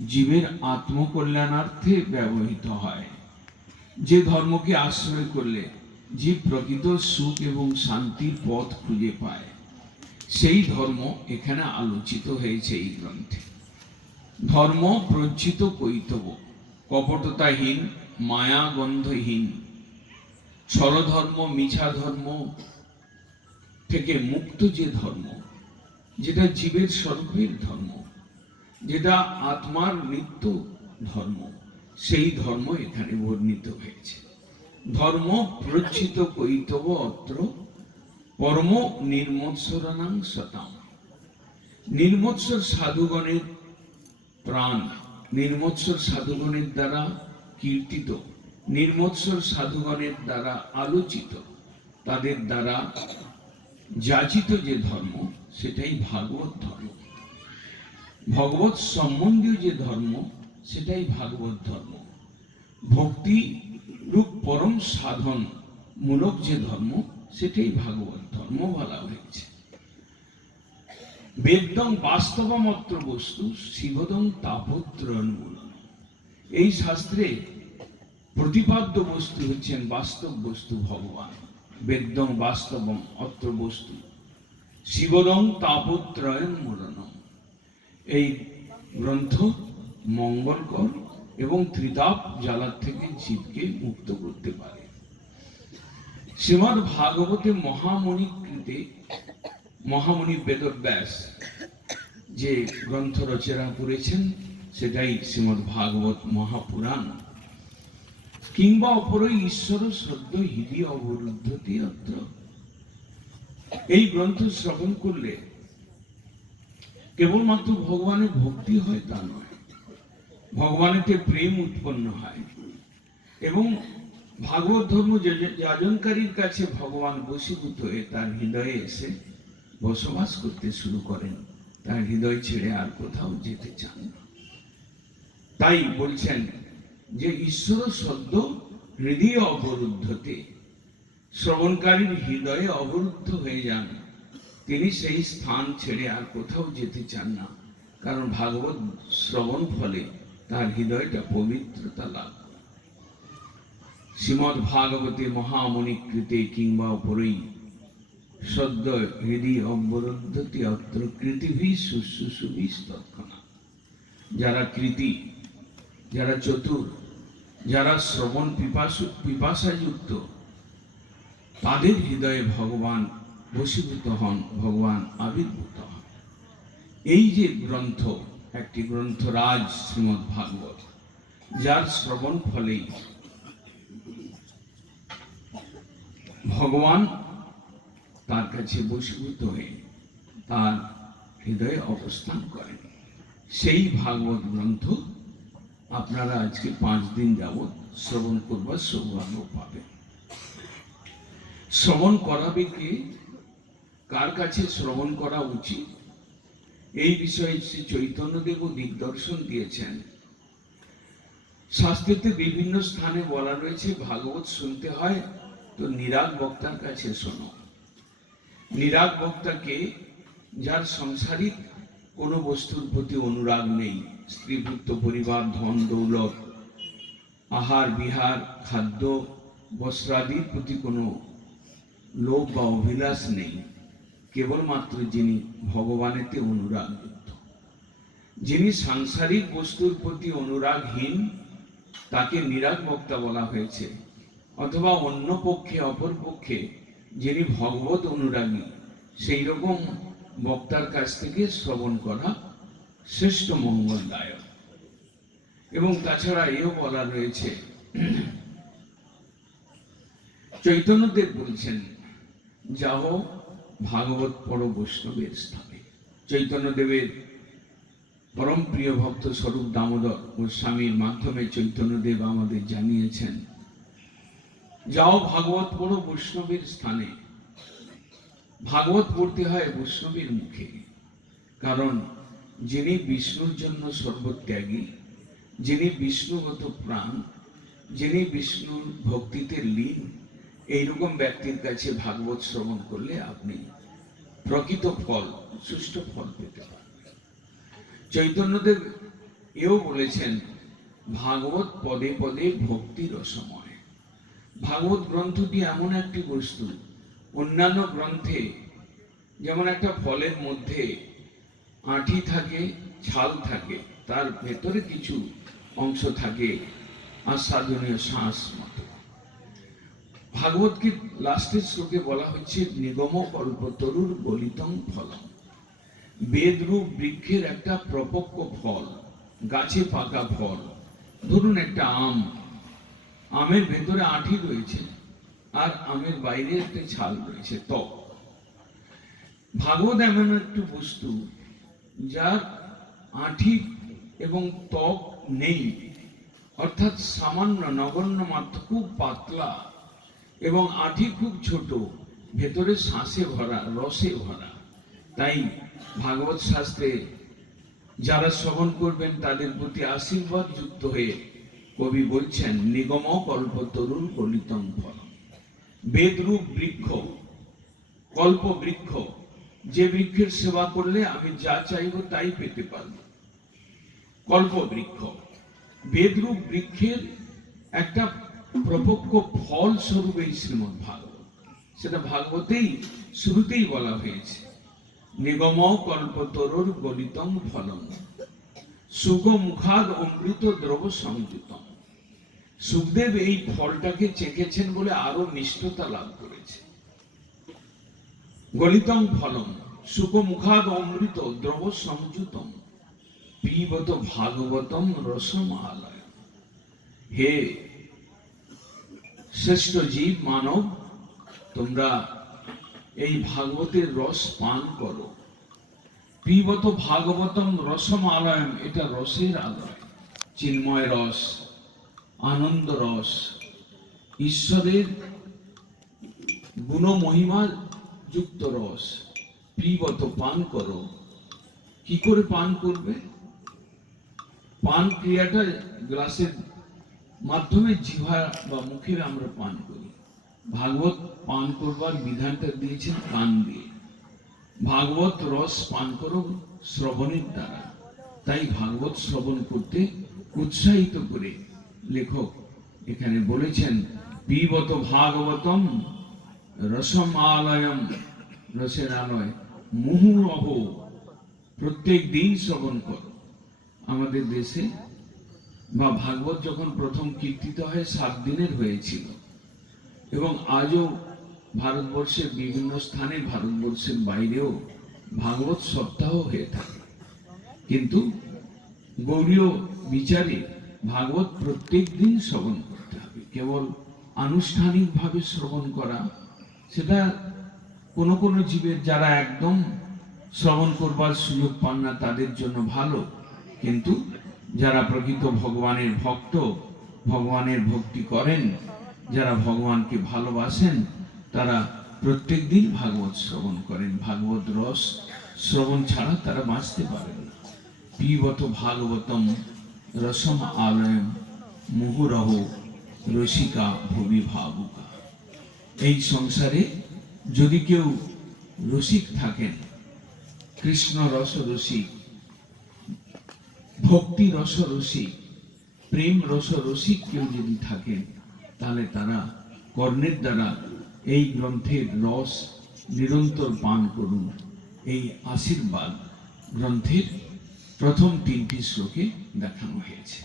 জীবের আত্মকল্যাণার্থে ব্যবহৃত হয়, যে ধর্মকে আশ্রয় করলে জীব প্রকৃত সুখ এবং শান্তির পথ খুঁজে পায়, সেই ধর্ম এখানে আলোচিত হয়েছে এই গ্রন্থে। ধর্ম প্রজ্জিত কৈতব, কপটতাহীন, মায়া গন্ধহীন, ছলধর্ম, মিছা ধর্ম থেকে মুক্ত যে ধর্ম, যেটা জীবের স্বরূপের ধর্ম, যেটা আত্মার নিত্য ধর্ম, সেই ধর্ম এখানে বর্ণিত হয়েছে। ধর্ম প্রচ্ছিত কৈতব অত্র পরম নির্মৎসরানাং সতাম। নির্মৎসর সাধুগণের প্রাণ, নির্মৎসর সাধুগণের দ্বারা কীর্তিত, নির্মৎসর সাধুগণের দ্বারা আলোচিত, তাদের দ্বারা যাচিত যে ধর্ম, সেটাই ভাগবত ধর্ম। ভগবত সম্বন্ধীয় যে ধর্ম, সেটাই ভাগবত ধর্ম। ভক্তি রূপ পরম সাধন মূলক যে ধর্ম, সেটাই ভাগবত ধর্ম বলা হয়েছে। বেদং বাস্তবমাত্র বস্তু, শিবদং তাপত্রয়োন্মূলন। এই শাস্ত্রে প্রতিপাদ্য বস্তু হচ্ছেন বাস্তব বস্তু ভগবান। বেদং বাস্তবম অত্র বস্তু, শিবদং তাপত্রয়োন্মূলনম। এই গ্রন্থ মঙ্গলকর এবং ত্রিতাপ জ্বালার থেকে জীবকে মুক্ত করতে পারে। শ্রীমদ্ ভাগবতে মহামণি কৃতে, মহামণি বেদব্যাস যে গ্রন্থ রচনা করেছেন, সেটাই শ্রীমদ্ ভাগবত মহাপুরাণ। কিংবা অপরই ঈশ্বর সদ্য হৃদি অবরুদ্ধতি অত্র। এই গ্রন্থ শ্রবণ করলে কেবলমাত্র ভগবানের ভক্তি হয় তা নয়, ভগবানেতে প্রেম উৎপন্ন হয় এবং ভাগবত ধর্ম যাজনকারীর কাছে ভগবান বশীভূত হয়ে তার হৃদয়ে এসে বসবাস করতে শুরু করেন, তার হৃদয় ছেড়ে আর কোথাও যেতে চান না। তাই বলছেন যে ঈশ্বর সদ্য হৃদয় অবরুদ্ধতে, শ্রবণকারীর হৃদয়ে অবরুদ্ধ হয়ে যান, তিনি সেই স্থান ছেড়ে আর কোথাও যেতে চান না, কারণ ভাগবত শ্রবণ ফলে তার হৃদয়টা পবিত্রতা লাভ। শ্রীমদ্ ভাগবতে মহামণি কৃতে কিংবা অপরই সদ্য হৃদি অবরুদ্ধতি অত্র কৃতিভি শুশ্রূষুভি তৎক্ষণাৎ। যারা কৃতি, যারা চতুর, যারা শ্রবণ পিপাসাযুক্ত, তাদের হৃদয়ে ভগবান বশীভূত হন, ভগবান আবির্ভূত হন। এই যে গ্রন্থ, একটি গ্রন্থরাজ শ্রীমদ্ ভাগবত, যার শ্রবণ ফলেই ভগবান তার কাছে বশীভূত হয়ে তার হৃদয়ে অবস্থান করেন, সেই ভাগবত গ্রন্থ আপনারা আজকে 5 দিন যাবৎ শ্রবণ করবার সৌভাগ্য পাবেন। শ্রবণ করাবে কে, কার কাছে শ্রবণ করা উচিত, এই বিষয়ে শ্রী চৈতন্যদেব দিগদর্শন দিয়েছেন। শাস্ত্রেতে বিভিন্ন স্থানে বলা রয়েছে, ভাগবত শুনতে হয় তো নিরাগ বক্তার কাছে শোনো। নিরাগ বক্তাকে, যার সাংসারিক কোনো বস্তুর প্রতি অনুরাগ নেই, স্ত্রী পুত্র পরিবার ধন দৌলত আহার বিহার খাদ্য বস্ত্রাদির প্রতি কোনো লোভ বা অভিলাষ নেই, কেবলমাত্র যিনি ভগবানেতে অনুরাগযুক্ত, যিনি সাংসারিক বস্তুর প্রতি অনুরাগহীন, তাকে নিরাগ বক্তা বলা হয়েছে। অথবা অন্য পক্ষে, অপর পক্ষে যিনি ভগবত অনুরাগী, সেই রকম বক্তার কাছ থেকে শ্রবণ করা শ্রেষ্ঠ মঙ্গলদায়ক। এবং তাছাড়া এও বলা রয়েছে, চৈতন্যদেব বলছেন, যাও ভাগবত পড়ো বৈষ্ণবের স্থানে। চৈতন্যদেবের পরম প্রিয় ভক্ত স্বরূপ দামোদর গোস্বামীর মাধ্যমে চৈতন্যদেব আমাদের জানিয়েছেন, যাও ভাগবত পড়ো বৈষ্ণবের স্থানে। ভাগবত পড়তে হয় বৈষ্ণবের মুখে, কারণ যিনি বিষ্ণুর জন্য সর্বত্যাগী, যিনি বিষ্ণুগত প্রাণ, যিনি বিষ্ণুর ভক্তিতে লীন, এইরকম ব্যক্তির কাছে ভাগবত শ্রবণ করলে আপনি প্রকৃত ফল, সুষ্ঠু ফল পেতে পারবেন। চৈতন্যদেব এও বলেছেন ভাগবত পদে পদে ভক্তি রসময়। ভাগবত গ্রন্থটি এমন একটি বস্তু, অন্যান্য গ্রন্থে যেমন একটা ফলের মধ্যে আঁটি থাকে, ছাল থাকে, তার ভেতরে কিছু অংশ থাকে আস্বাদনীয় শ্বাস মতো। ভাগবতকে লাস্টের শ্লোকে বলা হচ্ছে নিগম কল্পতরুর গলিতং ফলম। বেদরূপ বৃক্ষের একটা প্রপক্ক ফল, গাছে পাকা ফল। ধরুন একটা আম, আমের ভেতরে আঁটি রয়েছে আর আমের বাইরে একটা ছাল রয়েছে, ত্বক। ভাগবত এমন একটি বস্তু যার আঁটি এবং ত্বক নেই, অর্থাৎ সামান্য নগণ্য মাত্র, খুব পাতলা, এবং আঁটি খুব ছোট, ভেতরে শ্বাসে ভরা, রসে ভরা। তাই ভাগবত শাস্ত্রে যারা শ্রবণ করবেন তাদের প্রতি আশীর্বাদ যুক্ত হয়ে কবি বলছেন নিগম কল্পতরুর গলিতং ফলম। বেদরূপ বৃক্ষ, কল্প বৃক্ষ, যে বৃক্ষের সেবা করলে আমি যা চাইব তাই পেতে পারব, কল্প বৃক্ষ। বেদরূপ বৃক্ষের একটা প্রপক্ক ফল স্বরূপ এই শ্রীমদ্ ভাগবত, সেটা ভাগবতেই শুরুতেই বলা হয়েছে নিগম কল্পতরুর গলিতং ফলম সুগ মুখাদ অমৃত দ্রব সংযুতম। সুখদেব এই ফলটাকে চেখেছেন বলে আরো মিষ্টতা লাভ করেছে। গলিতং ফলম সুগ মুখাদ অমৃত দ্রব সংযুতম পিবত ভাগবতম রসমালয়। হে শ্রেষ্ঠ জীব মানব, তোমরা এই ভাগবতের রস পান করো। পিবত ভাগবতম রসমালয়ম, এটা রসের আলয়, চিন্ময় রস, আনন্দ রস, ঈশ্বরের গুণ মহিমা যুক্ত রস। পিবত, পান করো। কি করে পান করবে? পান ক্রিয়াটা গ্লাসের মাধ্যমে জিহ্বা বা মুখে আমরা পান করি। ভাগবত পান করবার বিধানটা দিয়েছেন কান দিয়ে। ভাগবত রস পান করো শ্রবণের দ্বারা। তাই ভাগবত শ্রবণ করতে উৎসাহিত করে লেখক এখানে বলেছেন পিবত ভাগবতম রসম আলয়ম, রসের আলয়, মুহুরহ, প্রত্যেক দিন শ্রবণ করো। আমাদের দেশে বা ভাগবত যখন প্রথম কীর্তিত হয় 7 দিনের হয়েছিল, এবং আজও ভারতবর্ষের বিভিন্ন স্থানে, ভারতবর্ষের বাইরেও ভাগবত সপ্তাহ হয়ে থাকে। কিন্তু গৌড়ীয় বিচারে ভাগবত প্রত্যেক দিন শ্রবণ করতে হবে। কেবল আনুষ্ঠানিকভাবে শ্রবণ করা, সেটা কোনো কোনো জীবের, যারা একদম শ্রবণ করবার সুযোগ পান না তাদের জন্য ভালো, কিন্তু যারা প্রকৃত ভগবানের ভক্ত, ভগবানের ভক্তি করেন, যারা ভগবানকে ভালোবাসেন, তারা প্রত্যেক দিন ভাগবত শ্রবণ করেন। ভাগবত রস শ্রবণ ছাড়া তারা বাঁচতে পারেন না। পিবত ভাগবতম রসম আলয়ম মুহুরহ রসিকা ভুবি ভাবুকা। এই সংসারে যদি কেউ রসিক থাকেন, কৃষ্ণ রস রসিক, ভক্তি রস রসিক, প্রেম রস রসিক কেউ যদি থাকেন, তাহলে তারা কর্ণের দ্বারা এই গ্রন্থের রস নিরন্তর পান করুন। এই আশীর্বাদ গ্রন্থের প্রথম 3টি শ্লোকে দেখানো হয়েছে।